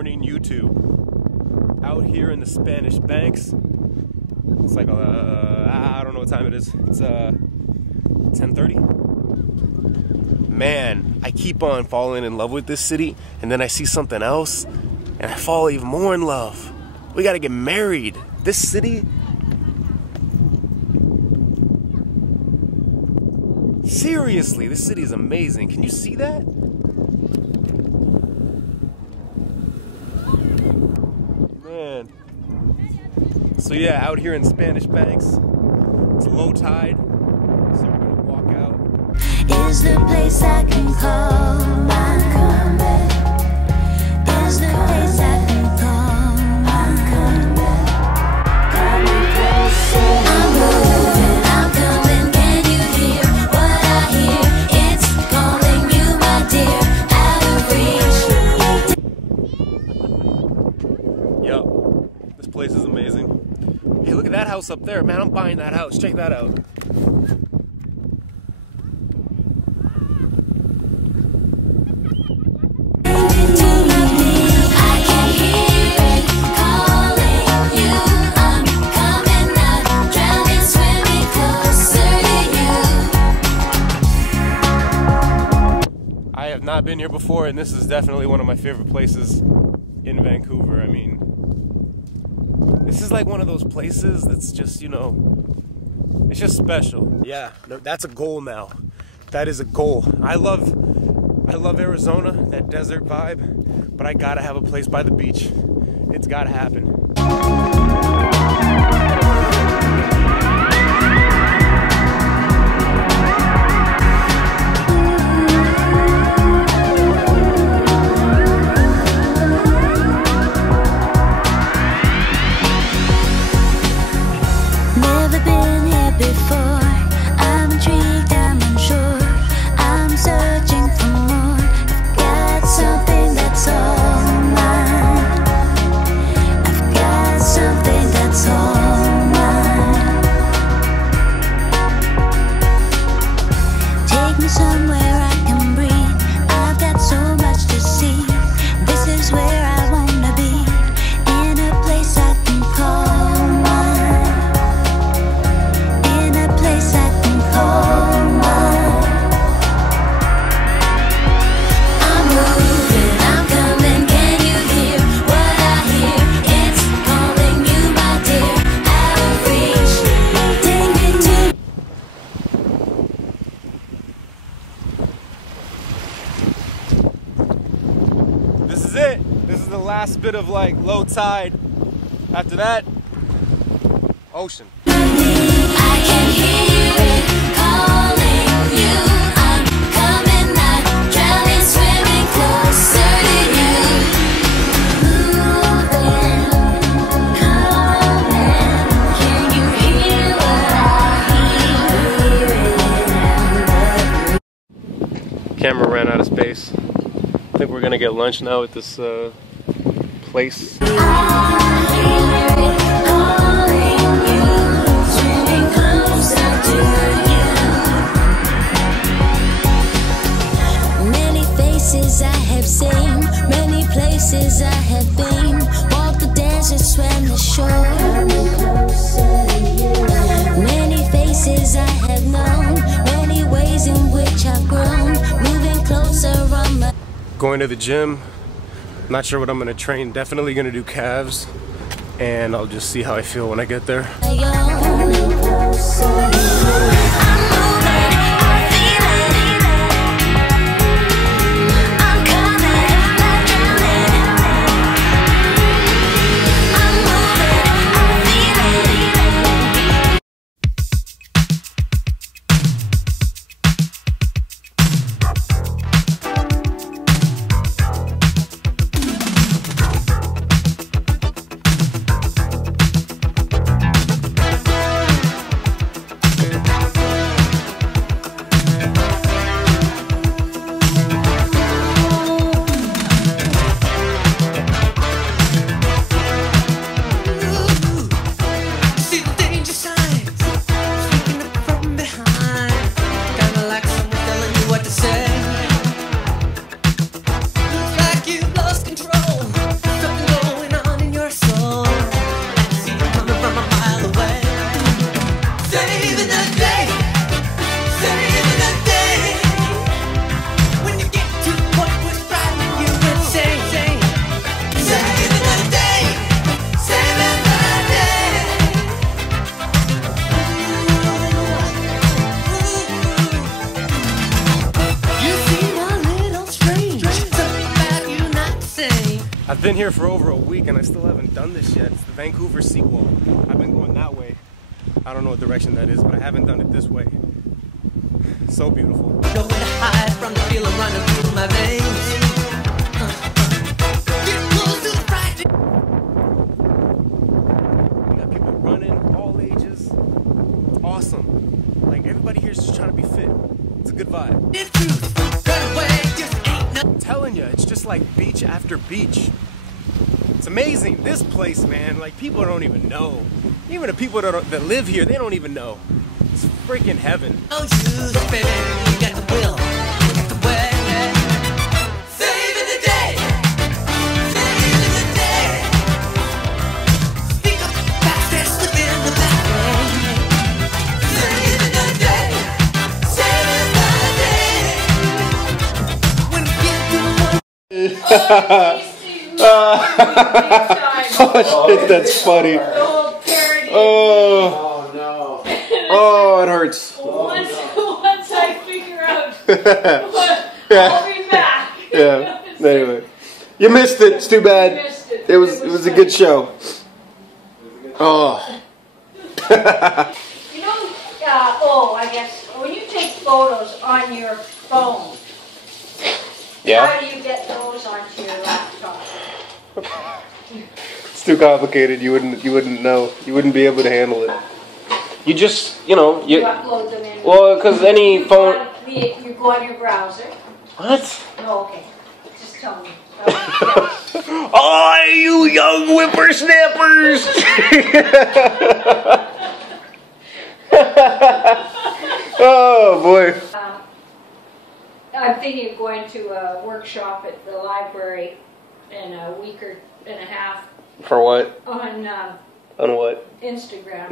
morning YouTube. Out here in the Spanish Banks. It's like I don't know what time it is. It's 10:30. Man, I keep on falling in love with this city, and then I see something else, and I fall even more in love. We gotta get married. This city. Seriously, this city is amazing. Can you see that? Man. So yeah, out here in Spanish Banks, it's low tide, so we're gonna walk out. Is the place I can call my coming? Is the place I can call my coming? Coming closer. I'm moving, I'm coming. Can you hear what I hear? It's calling you, my dear, out of reach. Yup, this place is amazing. Hey, look at that house up there. Man, I'm buying that house. Check that out. I have not been here before, and this is definitely one of my favorite places in Vancouver. I mean, this is like one of those places that's just, you know, it's just special. Yeah, that's a goal now. That is a goal. I love Arizona, that desert vibe, but I gotta have a place by the beach. It's gotta happen. This is it. This is the last bit of like low tide. After that, ocean. I can hear it calling you. I'm coming, not drowning, swimming closer to you. Moving, coming. Can you hear what I hear? Camera ran out of space. I think we're gonna get lunch now at this place. Many faces I have seen, many places I have been. Walked the desert, swam the shore. Many faces I have known, many ways in which I've grown. Moving closer on my Going to the gym. Not sure what I'm gonna train. Definitely gonna do calves, and I'll just see how I feel when I get there. I've been here for over a week and I still haven't done this yet. It's the Vancouver seawall. I've been going that way. I don't know what direction that is, but I haven't done it this way. So beautiful. Nowhere to hide from the feeling running through my veins. Get close to the fright. We got people running, all ages. It's awesome. Like, everybody here is just trying to be fit. It's a good vibe. Run away, just ain't no. I'm telling you, it's just like beach after beach. It's amazing. This place, man, like, people don't even know. Even the people that live here, they don't even know. It's freaking heaven. Oh, you, baby, you got the will, you got the way. Saving the day, saving the day. Speak up fast and slip in the back. Saving the day, saving the day. When you get to Oh shit, that's funny. Oh no. Oh, it hurts. Once I figure out what, I'll be back. Yeah. Anyway, you missed it. It's too bad. Missed it. It was a good show. Oh. You know, I guess when you take photos on your phone, Yeah. how do you get those onto your laptop? It's too complicated. You wouldn't know. You wouldn't be able to handle it. You just, you know, You upload them in. well, because any phone. You go on your browser. What? Oh, okay. Just tell me. Oh, you young whippersnappers! Oh boy. I'm thinking of going to a workshop at the library in a week and a half For what? on On what? Instagram.